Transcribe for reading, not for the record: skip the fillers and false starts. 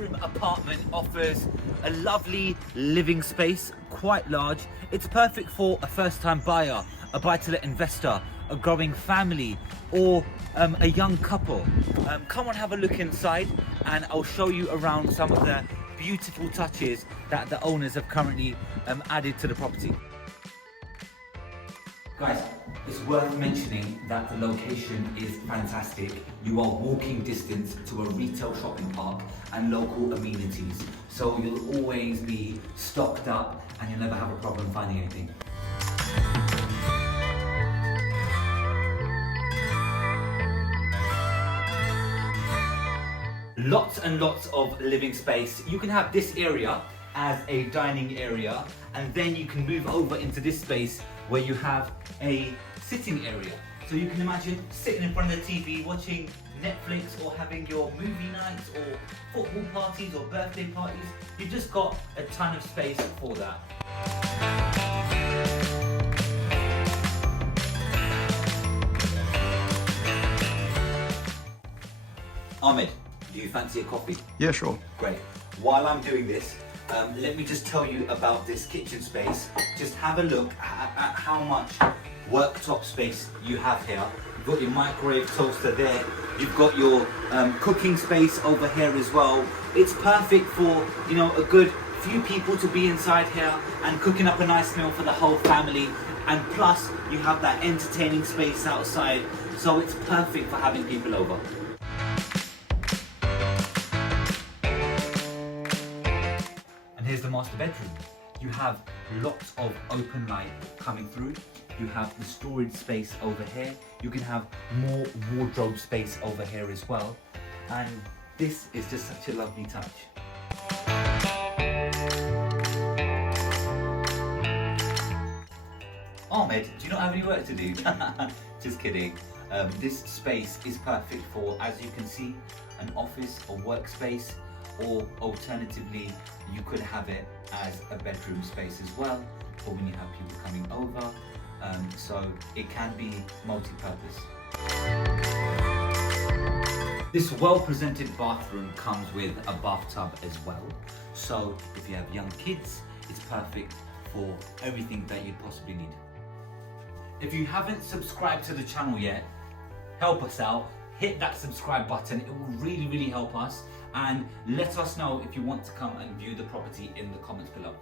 bedroom apartment offers a lovely living space, quite large. It's perfect for a first-time buyer, a buy-to-let investor, a growing family, or a young couple. Come on, have a look inside and I'll show you around some of the beautiful touches that the owners have currently added to the property. Guys, it's worth mentioning that the location is fantastic. You are walking distance to a retail shopping park and local amenities. So you'll always be stocked up and you'll never have a problem finding anything. Lots and lots of living space. You can have this area as a dining area, and then you can move over into this space where you have a sitting area. So you can imagine sitting in front of the TV watching Netflix or having your movie nights or football parties or birthday parties. You've just got a ton of space for that. Ahmed, do you fancy a coffee? Yeah, sure. Great. While I'm doing this, let me just tell you about this kitchen space. Just have a look at how much worktop space you have here. You've got your microwave toaster there. You've got your cooking space over here as well. It's perfect for, you know, a good few people to be inside here and cooking up a nice meal for the whole family. And plus, you have that entertaining space outside. So it's perfect for having people over. Here's the master bedroom. You have lots of open light coming through. You have the storage space over here. You can have more wardrobe space over here as well. And this is just such a lovely touch. Ahmed, do you not have any work to do? Just kidding. This space is perfect for, as you can see, an office or workspace, or alternatively, you could have it as a bedroom space as well, for when you have people coming over. So it can be multi-purpose. This well-presented bathroom comes with a bathtub as well. So if you have young kids, it's perfect for everything that you'd possibly need. If you haven't subscribed to the channel yet, help us out. Hit that subscribe button. It will really help us. And let us know if you want to come and view the property in the comments below.